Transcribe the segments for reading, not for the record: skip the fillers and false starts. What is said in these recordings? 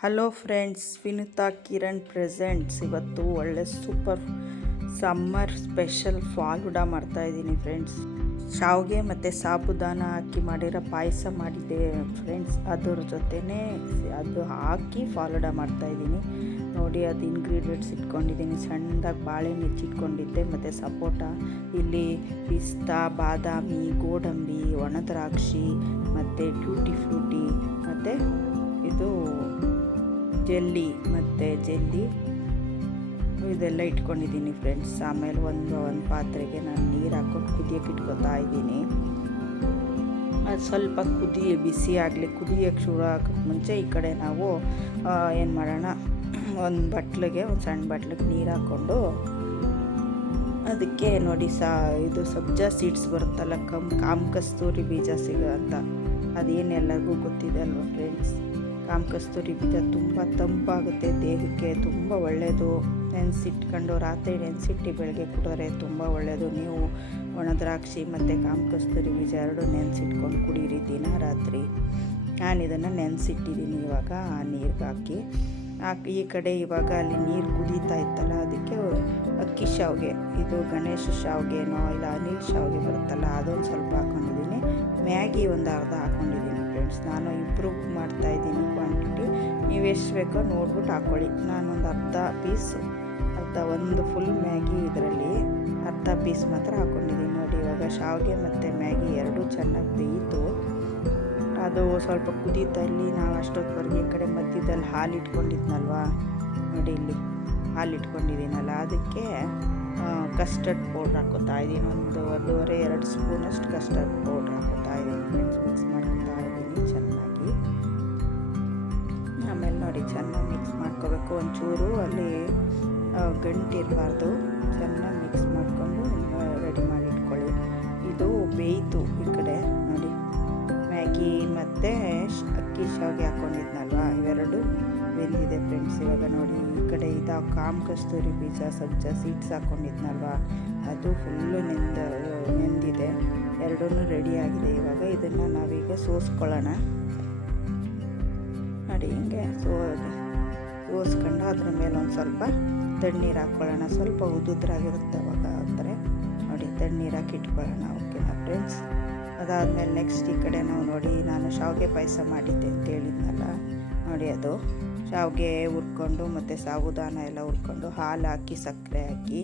Hello friends, Vinutha Kiran presents. ಇವತ್ತು ಒಳ್ಳೆ super summer special ಫಾಲೂಡಾ ಮಾಡ್ತಾಯಿದ್ದೀನಿ ಫ್ರೆಂಡ್ಸ್. ಶಾವಿಗೆ ಮತ್ತು ಸಾಬುದಾನ ಹಾಕಿ ಮಾಡಿರೋ ಪಾಯಸ ಮಾಡಿದ್ದೆ ಫ್ರೆಂಡ್ಸ್. ಅದ್ರ ಜೊತೆನೇ ಅದು ಹಾಕಿ ಫಾಲೂಡಾ ಮಾಡ್ತಾಯಿದ್ದೀನಿ ನೋಡಿ. ಅದು ಇಂಗ್ರೀಡಿಯೆಂಟ್ಸ್ ಇಟ್ಕೊಂಡಿದ್ದೀನಿ. ಸಣ್ಣದಾಗಿ ಬಾಳೆಹಣ್ಣು ಹೆಚ್ಚಿಟ್ಕೊಂಡಿದ್ದೆ ಮತ್ತು ಸಪೋಟ, ಇಲ್ಲಿ ಪಿಸ್ತಾ, ಬಾದಾಮಿ, ಗೋಡಂಬಿ, ಒಣದ್ರಾಕ್ಷಿ ಮತ್ತು ಟ್ಯೂಟಿ ಫ್ರೂಟಿ ಮತ್ತು ಇದು ಜೆಲ್ಲಿ ಇದೆಲ್ಲ ಇಟ್ಕೊಂಡಿದ್ದೀನಿ ಫ್ರೆಂಡ್ಸ್. ಆಮೇಲೆ ಒಂದು ಪಾತ್ರೆಗೆ ನಾನು ನೀರು ಹಾಕ್ಕೊಂಡು ಕುದಿಯೋಕೆ ಇಟ್ಕೊತಾ ಇದ್ದೀನಿ. ಅದು ಸ್ವಲ್ಪ ಬಿಸಿ ಆಗಲಿ. ಕುದಿಯೋಕ್ಕೆ ಶುರು ಆಗೋಕ್ಕೆ ಮುಂಚೆ ಈ ಕಡೆ ನಾವು ಏನು ಮಾಡೋಣ, ಒಂದು ಸಣ್ಣ ಬಟ್ಲಿಗೆ ನೀರು ಹಾಕ್ಕೊಂಡು ಅದಕ್ಕೆ ನೋಡಿ ಇದು ಸಬ್ಜಾ ಸೀಡ್ಸ್ ಬರುತ್ತಲ್ಲ, ಕಾಮ್ ಕಸ್ತೂರಿ ಬೀಜ ಸಿಗೋ ಅಂತ, ಅದೇನೆಲ್ಲರಿಗೂ ಗೊತ್ತಿದೆ ಅಲ್ವಾ ಫ್ರೆಂಡ್ಸ್. ಕಾಮ್ ಕಸ್ತೂರಿ ಬೀಜ ತುಂಬ ತಂಪಾಗುತ್ತೆ, ದೇಹಕ್ಕೆ ತುಂಬ ಒಳ್ಳೆಯದು. ನೆನೆಸಿಟ್ಕೊಂಡು ರಾತ್ರಿ ನೆನೆಸಿಟ್ಟು ಬೆಳಗ್ಗೆ ಕುಡಿದ್ರೆ ತುಂಬ ಒಳ್ಳೆಯದು. ನೀವು ಒಣದ್ರಾಕ್ಷಿ ಮತ್ತು ಕಾಮ್ ಕಸ್ತೂರಿ ಬೀಜ ಎರಡು ನೆನೆಸಿಟ್ಕೊಂಡು ಕುಡೀರಿ ದಿನ ರಾತ್ರಿ. ನಾನು ಇದನ್ನು ನೆನೆಸಿಟ್ಟಿದ್ದೀನಿ. ಇವಾಗ ಆ ನೀರಿಗೆ ಹಾಕಿ ಈ ಕಡೆ ಇವಾಗ ಅಲ್ಲಿ ನೀರು ಕುದೀತಾ ಇತ್ತಲ್ಲ, ಅದಕ್ಕೆ ಅಕ್ಕಿ ಶಾವಿಗೆ, ಇದು ಗಣೇಶ ಶಾವಿಗೆನೋ ಇಲ್ಲ ಅನಿಲ್ ಶಾವಿಗೆ ಬರುತ್ತಲ್ಲ, ಅದೊಂದು ಸ್ವಲ್ಪ ಹಾಕ್ಕೊಂಡಿದ್ದೀನಿ. ಮ್ಯಾಗಿ ಒಂದು ಅರ್ಧ ಹಾಕ್ಕೊಂಡಿದ್ದೀನಿ ಫ್ರೆಂಡ್ಸ್. ನಾನು ಇಬ್ಬರು ಮಾಡ್ತಾಯಿದ್ದೀನಿ ಕ್ವಾಂಟಿಟಿ. ನೀವು ಎಷ್ಟು ಬೇಕೋ ನೋಡ್ಬಿಟ್ಟು ಹಾಕ್ಕೊಳ್ಳಿ. ನಾನೊಂದು ಒಂದು ಫುಲ್ ಮ್ಯಾಗಿ ಇದರಲ್ಲಿ ಅರ್ಧ ಪೀಸ್ ಮಾತ್ರ ಹಾಕ್ಕೊಂಡಿದ್ದೀನಿ ನೋಡಿ. ಇವಾಗ ಶಾವಿಗೆ ಮತ್ತು ಮ್ಯಾಗಿ ಎರಡೂ ಚೆನ್ನಾಗಿ ಬೇಯಿತು. ಅದು ಸ್ವಲ್ಪ ಕುದೀತಲ್ಲಿ ನಾವು ಅಷ್ಟೊತ್ತವರೆಗೆ ಈ ಕಡೆ ಮಧ್ಯದಲ್ಲಿ ಹಾಲು ಇಟ್ಕೊಂಡಿದ್ನಲ್ವ ನೋಡಿ, ಇಲ್ಲಿ ಹಾಲು ಇಟ್ಕೊಂಡಿದ್ದೀನಲ್ಲ, ಅದಕ್ಕೆ ಕಸ್ಟರ್ಡ್ ಪೌಡ್ರ್ ಹಾಕೋತಾ ಇದ್ದೀನಿ. ಒಂದೂವರೆ 2 ಸ್ಪೂನಷ್ಟು ಕಸ್ಟರ್ಡ್ ಪೌಡ್ರ್ ಹಾಕೋತಾ ಇದ್ದೀನಿ ಫ್ರೆಂಡ್ಸ್. ಮಿಕ್ಸ್ ಮಾಡ್ಕೊತಾ ಇದ್ದೀನಿ ಚೆನ್ನಾಗಿ. ಆಮೇಲೆ ನೋಡಿ ಚೆನ್ನಾಗಿ ಮಿಕ್ಸ್ ಮಾಡ್ಕೋಬೇಕು. ಒಂಚೂರು ಅಲ್ಲಿ ಗಂಟಿರಬಾರ್ದು. ಚೆನ್ನಾಗಿ ಮಿಕ್ಸ್ ಮಾಡಿಕೊಂಡು ರೆಡಿ ಮಾಡಿ ಇಟ್ಕೊಳ್ಳಿ. ಇದು ಬೇಯಿತು ಈ ಕಡೆ ನೋಡಿ. ಮ್ಯಾಗಿ ಮತ್ತು ಅಕ್ಕಿ ಶಾವಿಗೆ ಹಾಕ್ಕೊಂಡಿದ್ನಲ್ವ, ಇವೆರಡು ಬೆಂದಿದೆ ಫ್ರೆಂಡ್ಸ್. ಇವಾಗ ನೋಡಿ ಈ ಕಡೆ ಕಾಮ್ ಕಸ್ತೂರಿ ಬೀಜ, ಸಬ್ಜಾ ಸೀಡ್ಸ್ ಹಾಕ್ಕೊಂಡಿದ್ನಲ್ವ, ಅದು ಫುಲ್ಲು ನೆಂದಿದೆ. ಎರಡೂ ರೆಡಿಯಾಗಿದೆ. ಇವಾಗ ಇದನ್ನು ನಾವೀಗ ಸೋಸ್ಕೊಳ್ಳೋಣ ನೋಡಿ. ಹಿಂಗೆ ಸೋಸ್ಕೊಂಡು ಅದ್ರ ಮೇಲೆ ಒಂದು ಸ್ವಲ್ಪ ತಣ್ಣೀರು ಹಾಕ್ಕೊಳ್ಳೋಣ. ಸ್ವಲ್ಪ ಉದುದ್ರಾಗಿರುತ್ತೆ ಅವಾಗ ಅಂದರೆ ನೋಡಿ, ತಣ್ಣೀರು ಹಾಕಿ ಇಟ್ಕೊಳ್ಳೋಣ. ಓಕೆನಾ ಫ್ರೆಂಡ್ಸ್. ಅದಾದಮೇಲೆ ನೆಕ್ಸ್ಟ್ ಈ ಕಡೆ ನಾವು ನೋಡಿ, ನಾನು ಶಾವಿಗೆ ಪಾಯಸ ಮಾಡಿದ್ದೆ ಅಂತ ಹೇಳಿದ್ನಲ್ಲ ನೋಡಿ, ಅದು ಶಾವಿಗೆ ಹುರ್ಕೊಂಡು ಮತ್ತು ಸಾಬುದಾನ ಎಲ್ಲ ಹುರ್ಕೊಂಡು ಹಾಲು ಹಾಕಿ ಸಕ್ಕರೆ ಹಾಕಿ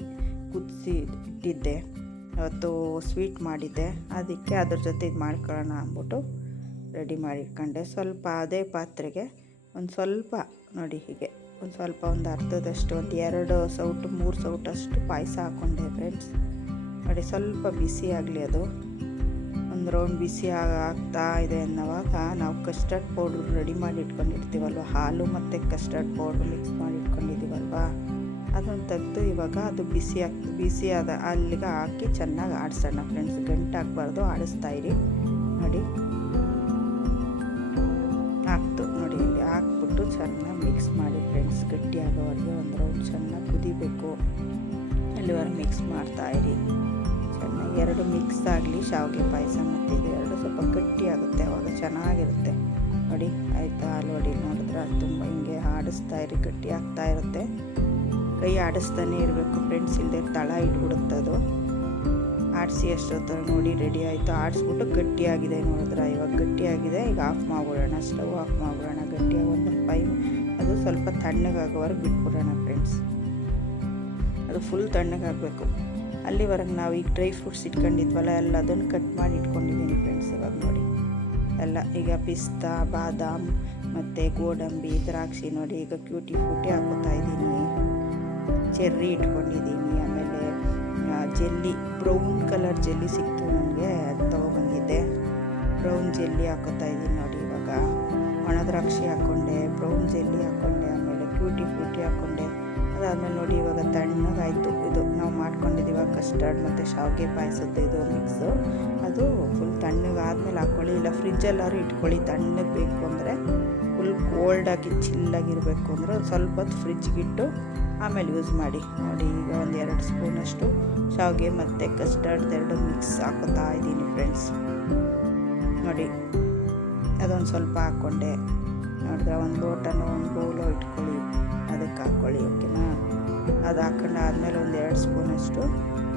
ಕುದಿಸಿ ಇಟ್ಟಿದ್ದೆ. ಅವತ್ತು ಸ್ವೀಟ್ ಮಾಡಿದ್ದೆ, ಅದಕ್ಕೆ ಅದ್ರ ಜೊತೆ ಇದು ಮಾಡ್ಕೊಳ್ಳೋಣ ಅಂದ್ಬಿಟ್ಟು ರೆಡಿ ಮಾಡಿ ಇಟ್ಕೊಂಡೆ. ಸ್ವಲ್ಪ ಅದೇ ಪಾತ್ರೆಗೆ ಒಂದು ಸ್ವಲ್ಪ ನೋಡಿ, ಹೀಗೆ ಒಂದು ಅರ್ಧದಷ್ಟು, ಒಂದು 2 ಸೌಟು 3 ಸೌಟಷ್ಟು ಪಾಯಸ ಹಾಕ್ಕೊಂಡೆ ಫ್ರೆಂಡ್ಸ್ ನೋಡಿ. ಸ್ವಲ್ಪ ಬಿಸಿ ಆಗಲಿ, ಅದು ಒಂದು ರೌಂಡ್ ಬಿಸಿ ಆಗ್ತಾ ಇದೆ ಅನ್ನೋವಾಗ ನಾವು ಕಸ್ಟರ್ಡ್ ಪೌಡ್ರ್ ರೆಡಿ ಮಾಡಿ ಇಟ್ಕೊಂಡಿರ್ತೀವಲ್ವ, ಹಾಲು ಮತ್ತು ಕಸ್ಟರ್ಡ್ ಪೌಡ್ರ್ ಮಿಕ್ಸ್ ಮಾಡಿ ಇಟ್ಕೊಂಡಿದ್ದೀವಲ್ವ, ಅದನ್ನು ತೆಗೆದು ಇವಾಗ ಅದು ಬಿಸಿಯಾದ ಅಲ್ಲಿಗೆ ಹಾಕಿ ಚೆನ್ನಾಗಿ ಆಡಿಸೋಣ ಫ್ರೆಂಡ್ಸ್. ಗಂಟು ಹಾಕ್ಬಾರ್ದು, ಆಡಿಸ್ತಾಯಿರಿ ನೋಡಿ. ಹಾಕ್ತು ನೋಡಿ, ಇಲ್ಲಿ ಹಾಕ್ಬಿಟ್ಟು ಚೆನ್ನಾಗಿ ಮಿಕ್ಸ್ ಮಾಡಿ ಫ್ರೆಂಡ್ಸ್. ಗಟ್ಟಿಯಾಗೋವರೆಗೆ ಒಂದು ರೌಂಡ್ ಚೆನ್ನಾಗಿ ಕುದಿಬೇಕು, ಅಲ್ಲಿವರೆಗೆ ಮಿಕ್ಸ್ ಮಾಡ್ತಾಯಿರಿ ಚೆನ್ನಾಗಿ. ಎರಡು ಮಿಕ್ಸ್ ಆಗಲಿ, ಶಾವಿಗೆ ಪಾಯಸ ಮತ್ತು ಇದು ಎರಡು ಸ್ವಲ್ಪ ಗಟ್ಟಿ ಆಗುತ್ತೆ, ಅವಾಗ ಚೆನ್ನಾಗಿರುತ್ತೆ ನೋಡಿ. ಆಯಿತಾ ನೋಡಿ, ನೋಡಿದ್ರೆ ತುಂಬ ಹಿಂಗೆ ಆಡಿಸ್ತಾಯಿರಿ, ಗಟ್ಟಿ ಆಗ್ತಾ ಇರುತ್ತೆ. ಕೈ ಆಡಿಸ್ತಾನೆ ಇರಬೇಕು ಫ್ರೆಂಡ್ಸ್, ಇಲ್ಲದೆ ತಳ ಇಟ್ಬಿಡುತ್ತದು. ಆಡಿಸಿ ಅಷ್ಟೊತ್ತು ನೋಡಿ ರೆಡಿ ಆಯಿತು. ಆಡಿಸ್ಬಿಟ್ಟು ಗಟ್ಟಿಯಾಗಿದೆ ನೋಡಿದ್ರೆ, ಇವಾಗ ಗಟ್ಟಿಯಾಗಿದೆ. ಈಗ ಆಫ್ ಮಾಡಿಬಿಡೋಣ, ಸ್ಟವ್ ಆಫ್ ಮಾಡಿಬಿಡೋಣ. ಗಟ್ಟಿಯಾಗಿ ಒಂದು 5 ಅದು ಸ್ವಲ್ಪ ತಣ್ಣಗಾಗೋವರೆಗೆ ಬಿಟ್ಬಿಡೋಣ ಫ್ರೆಂಡ್ಸ್. ಅದು ಫುಲ್ ತಣ್ಣಗಾಗಬೇಕು. ಅಲ್ಲಿವರೆಗೆ ನಾವು ಈಗ ಡ್ರೈ ಫ್ರೂಟ್ಸ್ ಇಟ್ಕೊಂಡಿದ್ವಲ್ಲ, ಎಲ್ಲ ಅದನ್ನು ಕಟ್ ಮಾಡಿ ಇಟ್ಕೊಂಡಿದ್ದೀನಿ ಫ್ರೆಂಡ್ಸ್. ಇವಾಗ ನೋಡಿ ಎಲ್ಲ ಈಗ ಪಿಸ್ತಾ, ಬಾದಾಮ್ ಮತ್ತು ಗೋಡಂಬಿ, ದ್ರಾಕ್ಷಿ ನೋಡಿ. ಈಗ ಟ್ಯೂಟಿ ಫ್ರೂಟಿ ಹಾಕೋತಾ ಇದ್ದೀನಿ, ಚೆರ್ರಿ ಇಟ್ಕೊಂಡಿದ್ದೀನಿ. ಆಮೇಲೆ ಜೆಲ್ಲಿ, ಬ್ರೌನ್ ಕಲರ್ ಜೆಲ್ಲಿ ಸಿಕ್ತು ನನಗೆ, ಅದು ತೊಗೊಬಂದಿದ್ದೆ. ಬ್ರೌನ್ ಜೆಲ್ಲಿ ಹಾಕೋತಾ ಇದ್ದೀನಿ ನೋಡಿ. ಇವಾಗ ಒಣದ್ರಾಕ್ಷಿ ಹಾಕ್ಕೊಂಡೆ, ಬ್ರೌನ್ ಜೆಲ್ಲಿ ಹಾಕ್ಕೊಂಡೆ, ಆಮೇಲೆ ಟ್ಯೂಟಿ ಫ್ರೂಟಿ ಹಾಕ್ಕೊಂಡೆ. ಅದಾದಮೇಲೆ ನೋಡಿ ಇವಾಗ ತಣ್ಣಗಾಯಿತು. ಇದು ನಾವು ಮಾಡ್ಕೊಂಡಿದ್ದೀವಿ ಕಸ್ಟರ್ಡ್ ಮತ್ತು ಶಾವಿಗೆ ಪಾಯಸದ್ದು ಇದು ಮಿಕ್ಸು. ಅದು ಫುಲ್ ತಣ್ಣಗಾದ್ಮೇಲೆ ಹಾಕ್ಕೊಳ್ಳಿ, ಇಲ್ಲ ಫ್ರಿಜ್ಜಲ್ಲಾದ್ರೂ ಇಟ್ಕೊಳ್ಳಿ. ತಣ್ಣಗೆ ಬೇಕು ಅಂದರೆ, ಫುಲ್ ಕೋಲ್ಡಾಗಿ ಚಿಲ್ಲಾಗಿರಬೇಕು ಅಂದರೆ ಒಂದು ಸ್ವಲ್ಪ ಹೊತ್ತು ಫ್ರಿಜ್ಗಿಟ್ಟು ಆಮೇಲೆ ಯೂಸ್ ಮಾಡಿ ನೋಡಿ. ಈಗ ಒಂದು 2 ಸ್ಪೂನಷ್ಟು ಶಾವಿಗೆ ಮತ್ತು ಕಸ್ಟರ್ಡ್ ಎರಡು ಮಿಕ್ಸ್ ಹಾಕೋತಾ ಇದ್ದೀನಿ ಫ್ರೆಂಡ್ಸ್ ನೋಡಿ. ಅದೊಂದು ಸ್ವಲ್ಪ ಹಾಕ್ಕೊಂಡೆ. ನೋಡಿದ್ರೆ ಒಂದು ಲೋಟನೋ ಒಂದು ಬೌಲೋ ಇಟ್ಕೊಳ್ಳಿ, ಅದಕ್ಕೆ ಹಾಕ್ಕೊಳ್ಳಿ. ಓಕೆನಾ? ಅದು ಹಾಕೊಂಡು ಆದಮೇಲೆ ಒಂದು 2 ಸ್ಪೂನಷ್ಟು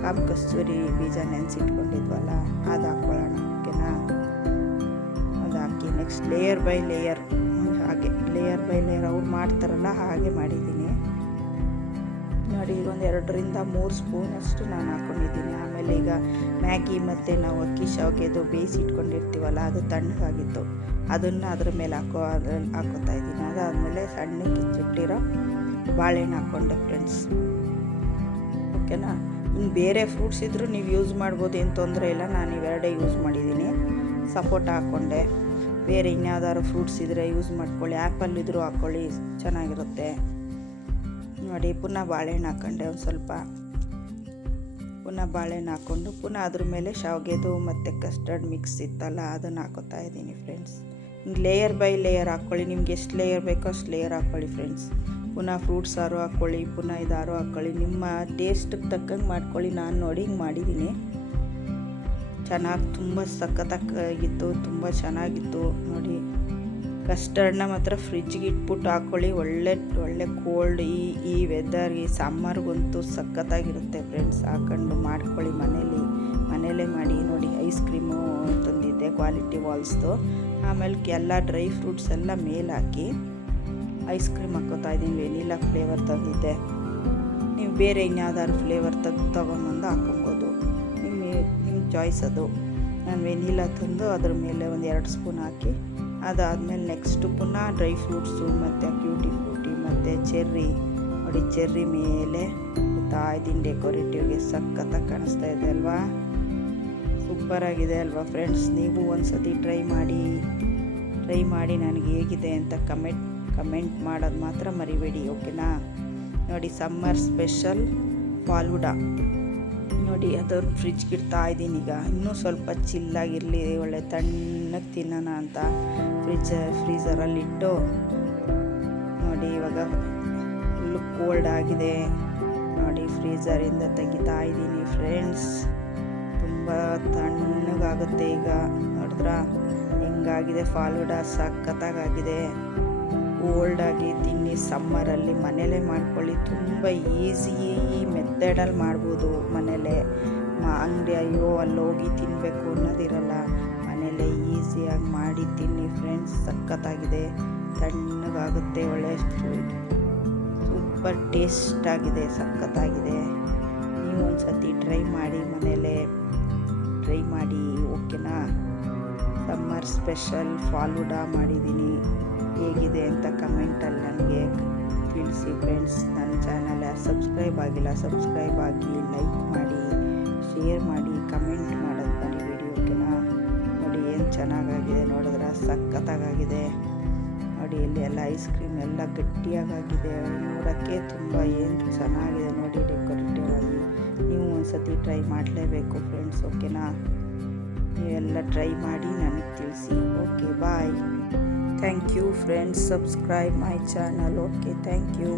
ಕಾಮ ಕಸ್ತೂರಿ ಬೀಜ ನೆನೆಸಿಟ್ಕೊಂಡಿದ್ವಲ್ಲ ಅದು ಹಾಕ್ಕೊಳ್ಳೋಣ. ಓಕೆನಾ? ಅದು ಹಾಕಿ ನೆಕ್ಸ್ಟ್ ಲೇಯರ್ ಬೈ ಲೇಯರ್, ಹಾಗೆ ಲೇಯರ್ ಬೈ ಲೇಯರ್ ಅವ್ರು ಮಾಡ್ತಾರಲ್ಲ ಹಾಗೆ ಮಾಡಿದ್ದೀನಿ ನೋಡಿ. ಈಗ ಒಂದು 2ರಿಂದ 3 ಸ್ಪೂನಷ್ಟು ನಾನು ಹಾಕ್ಕೊಂಡಿದ್ದೀನಿ. ಆಮೇಲೆ ಈಗ ಮ್ಯಾಗಿ ಮತ್ತು ನಾವು ಅಕ್ಕಿ ಶಾವಿಗೆದು ಬೇಯಿಸಿ ಇಟ್ಕೊಂಡಿರ್ತೀವಲ್ಲ ಅದು ತಣ್ಣಗಾಗಿತ್ತು, ಅದನ್ನು ಅದ್ರ ಮೇಲೆ ಹಾಕೋತಾ ಇದ್ದೀನಿ. ಅದಾದಮೇಲೆ ಸಣ್ಣಗೆ ಕಿಚ್ಚಿಟ್ಟಿರೋ ಬಾಳೆಹಣ್ಣು ಹಾಕ್ಕೊಂಡೆ ಫ್ರೆಂಡ್ಸ್. ಓಕೆನಾ? ಇನ್ನು ಬೇರೆ ಫ್ರೂಟ್ಸ್ ಇದ್ದರೂ ನೀವು ಯೂಸ್ ಮಾಡ್ಬೋದು, ಏನು ತೊಂದರೆ ಇಲ್ಲ. ನಾನು ಇವೆರಡೇ ಯೂಸ್ ಮಾಡಿದ್ದೀನಿ. ಸಪೋಟ ಹಾಕ್ಕೊಂಡೆ. ಬೇರೆ ಇನ್ಯಾವುದಾದ್ರು ಫ್ರೂಟ್ಸ್ ಇದ್ದರೆ ಯೂಸ್ ಮಾಡ್ಕೊಳ್ಳಿ, ಆ್ಯಪಲ್ ಇದ್ದರೂ ಹಾಕ್ಕೊಳ್ಳಿ, ಚೆನ್ನಾಗಿರುತ್ತೆ ನೋಡಿ. ಪುನಃ ಬಾಳೆಹಣ್ಣು ಹಾಕ್ಕೊಂಡೆ ಒಂದು ಸ್ವಲ್ಪ, ಪುನಃ ಬಾಳೆಹಣ್ಣು ಹಾಕ್ಕೊಂಡು ಪುನಃ ಅದ್ರ ಮೇಲೆ ಶಾವಿಗೆದು ಮತ್ತು ಕಸ್ಟರ್ಡ್ ಮಿಕ್ಸ್ ಇತ್ತಲ್ಲ ಅದನ್ನು ಹಾಕೋತಾ ಇದ್ದೀನಿ ಫ್ರೆಂಡ್ಸ್. ಲೇಯರ್ ಬೈ ಲೇಯರ್ ಹಾಕ್ಕೊಳ್ಳಿ, ನಿಮ್ಗೆ ಎಷ್ಟು ಲೇಯರ್ ಬೇಕೋ ಅಷ್ಟು ಲೇಯರ್ ಹಾಕ್ಕೊಳ್ಳಿ ಫ್ರೆಂಡ್ಸ್. ಪುನಃ ಫ್ರೂಟ್ಸ್ ಸಾರು ಹಾಕ್ಕೊಳ್ಳಿ, ಪುನಃ ಇದಾರು ಹಾಕ್ಕೊಳ್ಳಿ, ನಿಮ್ಮ ಟೇಸ್ಟಿಗೆ ತಕ್ಕಂಗೆ ಮಾಡ್ಕೊಳ್ಳಿ. ನಾನು ನೋಡಿ ಹಿಂಗೆ ಮಾಡಿದ್ದೀನಿ, ಚೆನ್ನಾಗಿ ತುಂಬ ಸಖತ್ತಾಗಿತ್ತು, ತುಂಬ ಚೆನ್ನಾಗಿತ್ತು ನೋಡಿ. ಕಸ್ಟರ್ಡ್ನ ಮಾತ್ರ ಫ್ರಿಜ್ಗೆ ಇಟ್ಬಿಟ್ಟು ಹಾಕ್ಕೊಳ್ಳಿ, ಒಳ್ಳೆ ಕೋಲ್ಡ್ ಈ ವೆದರ್ ಈ ಸಮ್ಮರ್ಗಂತೂ ಸಖತ್ತಾಗಿರುತ್ತೆ ಫ್ರೆಂಡ್ಸ್. ಹಾಕೊಂಡು ಮಾಡ್ಕೊಳ್ಳಿ ಮನೇಲೇ ಮಾಡಿ ನೋಡಿ. ಐಸ್ ಕ್ರೀಮು ತಂದಿದ್ದೆ ಕ್ವಾಲಿಟಿ ವಾಲ್ಸ್ದು. ಆಮೇಲೆ ಎಲ್ಲ ಡ್ರೈ ಫ್ರೂಟ್ಸ್ ಎಲ್ಲ ಮೇಲೆ ಹಾಕಿ ಐಸ್ ಕ್ರೀಮ್ ಹಾಕೋತಾ ಇದ್ದೀನಿ. ವೆನಿಲಾ ಫ್ಲೇವರ್ ತಂದಿದ್ದೆ, ನೀವು ಬೇರೆ ಇನ್ಯಾವ್ದಾದ್ರು ಫ್ಲೇವರ್ ತೊಗೊಂಬಂದು ಹಾಕೊಬೋದು, ನಿಮ್ಮ ಚಾಯ್ಸ್ ಅದು. ನಾನು ವೆನಿಲಾ ತಂದು ಅದ್ರ ಮೇಲೆ ಒಂದು 2 ಸ್ಪೂನ್ ಹಾಕಿ, ಅದಾದಮೇಲೆ ನೆಕ್ಸ್ಟು ಪುನಃ ಡ್ರೈ ಫ್ರೂಟ್ಸು ಮತ್ತು ಟ್ಯೂಟಿ ಫ್ರೂಟಿ ಮತ್ತು ಚೆರ್ರಿ ನೋಡಿ, ಚೆರ್ರಿ ಮೇಲೆ ಇದ್ದೀನಿ ಡೆಕೋರೇಟಿವ್ಗೆ. ಸಖತ್ತಾಗಿ ಕಾಣಿಸ್ತಾ ಇದೆ ಅಲ್ವಾ? ಸೂಪರಾಗಿದೆ ಅಲ್ವಾ ಫ್ರೆಂಡ್ಸ್? ನೀವು ಒಂದು ಸತಿ ಟ್ರೈ ಮಾಡಿ ನನಗೆ ಹೇಗಿದೆ ಅಂತ ಕಮೆಂಟ್ ಮಾಡೋದು ಮಾತ್ರ ಮರಿಬೇಡಿ. ಓಕೆನಾ? ನೋಡಿ, ಸಮ್ಮರ್ ಸ್ಪೆಷಲ್ ಫಾಲೂಡಾ ನೋಡಿ, ಅದನ್ನು ಫ್ರಿಜ್ಗೆ ಇಡ್ತಾ ಇದ್ದೀನಿ. ಈಗ ಇನ್ನೂ ಸ್ವಲ್ಪ ಚಿಲ್ಲಾಗಿರಲಿ, ಒಳ್ಳೆ ತಣ್ಣಗೆ ತಿನ್ನೋಣ ಅಂತ ಫ್ರೀಝರಲ್ಲಿಟ್ಟು ನೋಡಿ. ಇವಾಗ ಫುಲ್ಲು ಕೋಲ್ಡ್ ಆಗಿದೆ ನೋಡಿ, ಫ್ರೀಝರಿಂದ ತೆಗಿತಾ ಇದ್ದೀನಿ ಫ್ರೆಂಡ್ಸ್. ತುಂಬ ತಣ್ಣಗಾಗುತ್ತೆ ಈಗ. ನೋಡಿದ್ರ ಹೆಂಗಾಗಿದೆ ಫಾಲೂಡಾ? ಸಖತ್ತಾಗಿದೆ. ಕೋಲ್ಡಾಗಿ ತಿನ್ನಿ, ಸಮ್ಮರಲ್ಲಿ ಮನೇಲೇ ಮಾಡ್ಕೊಳ್ಳಿ. ತುಂಬ ಈಸಿ ಮೆಥಡಲ್ಲಿ ಮಾಡ್ಬೋದು ಮನೇಲೇ. ಅಂಗಡಿ ಅಯ್ಯೋ ಅಲ್ಲಿ ಹೋಗಿ ತಿನ್ನಬೇಕು ಅನ್ನೋದಿರಲ್ಲ, ಮನೇಲೇ ಈಸಿಯಾಗಿ ಮಾಡಿ ತಿನ್ನಿ ಫ್ರೆಂಡ್ಸ್. ಸಖತ್ತಾಗಿದೆ, ತಣ್ಣಗಾಗುತ್ತೆ, ಒಳ್ಳೆ ಸೂಪರ್ ಟೇಸ್ಟಾಗಿದೆ, ಸಖತ್ತಾಗಿದೆ. ನೀವು ಒಂದು ಸತಿ ಟ್ರೈ ಮಾಡಿ, ಮನೇಲೇ ಟ್ರೈ ಮಾಡಿ. ಓಕೆನಾ? ಸಮ್ಮರ್ ಸ್ಪೆಷಲ್ ಫಾಲೂಡಾ ಮಾಡಿದ್ದೀನಿ, ಹೇಗಿದೆ ಅಂತ ಕಮೆಂಟಲ್ಲಿ ನನಗೆ ತಿಳಿಸಿ ಫ್ರೆಂಡ್ಸ್. ನನ್ನ ಚಾನಲ್ ಯಾರು ಸಬ್ಸ್ಕ್ರೈಬ್ ಆಗಿಲ್ಲ, ಸಬ್ಸ್ಕ್ರೈಬ್ ಆಗಿ, ಲೈಕ್ ಮಾಡಿ, ಶೇರ್ ಮಾಡಿ, ಕಮೆಂಟ್ ಮಾಡೋದು ಮರಿಬೇಡಿ. ಓಕೆನಾ? ನೋಡಿ ಏನು ಚೆನ್ನಾಗಾಗಿದೆ, ನೋಡಿದ್ರೆ ಸಖತ್ತಾಗಿದೆ ನೋಡಿ. ಇಲ್ಲಿ ಎಲ್ಲ ಐಸ್ ಕ್ರೀಮ್ ಎಲ್ಲ ಗಟ್ಟಿಯಾಗಿದೆ, ನೋಡೋಕ್ಕೆ ತುಂಬ ಏನು ಚೆನ್ನಾಗಿದೆ ನೋಡಿ ಡೆಕೋರೇಟಿವ್ ಆಗಿ. ನೀವು ಒಂದು ಸತಿ ಟ್ರೈ ಮಾಡಲೇಬೇಕು ಫ್ರೆಂಡ್ಸ್. ಓಕೆನಾ? ನೀವೆಲ್ಲ ಟ್ರೈ ಮಾಡಿ ನನಗೆ ತಿಳಿಸಿ. Okay, bye. Thank you friends, subscribe my channel. Okay, thank you.